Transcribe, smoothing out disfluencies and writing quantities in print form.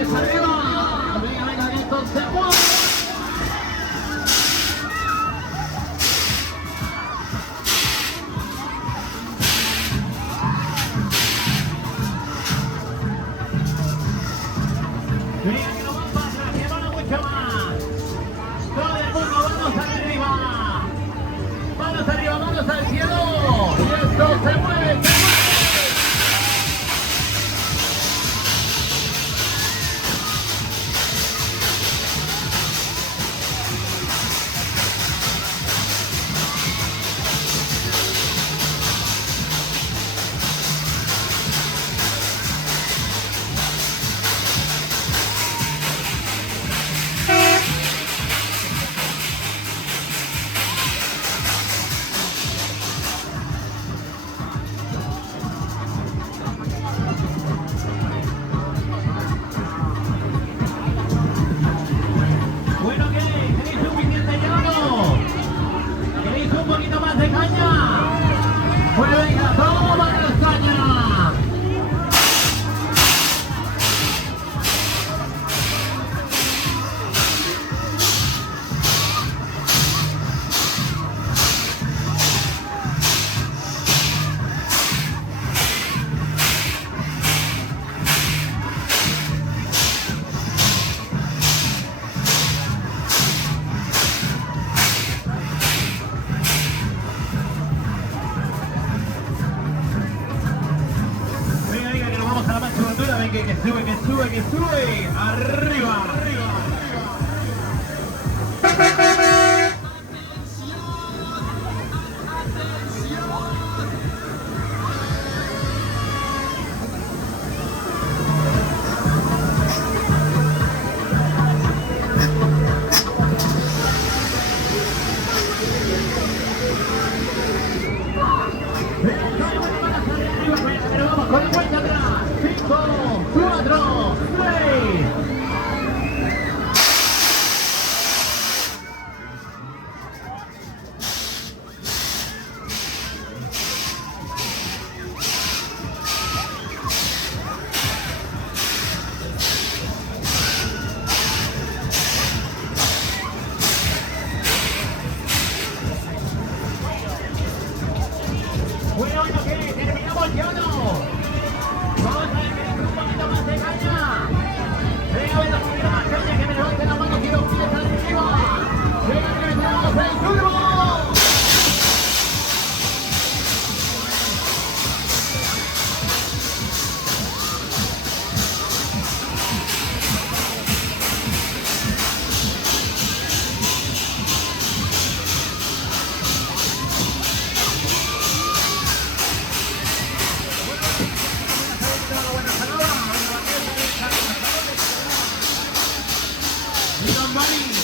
pies arriba. Venga, venga, Néstor, se mueve. Venga, que no van para atrás, que van mucho más. Todo el mundo, vamos arriba. Manos arriba, manos al cielo. Y esto se mueve, se mueve. Bueno, ¿qué? ¿Queréis suficiente hielo? ¿Queréis un poquito más de caña? Pues venga, toma más caña. Venga, venga, que nos vamos a la máxima altura. Venga, que sube, que sube, que sube. Arriba, arriba. Pero vamos con la vuelta atrás. 5, 4, 3. Bueno, que terminamos ya, ¿no? Vamos a ver, ¿queréis un poquito más de caña? Venga, venga, un poquito más caña, que me levanten la mano, quiero pies arriba. Venga, que tenemos el turbo. Money.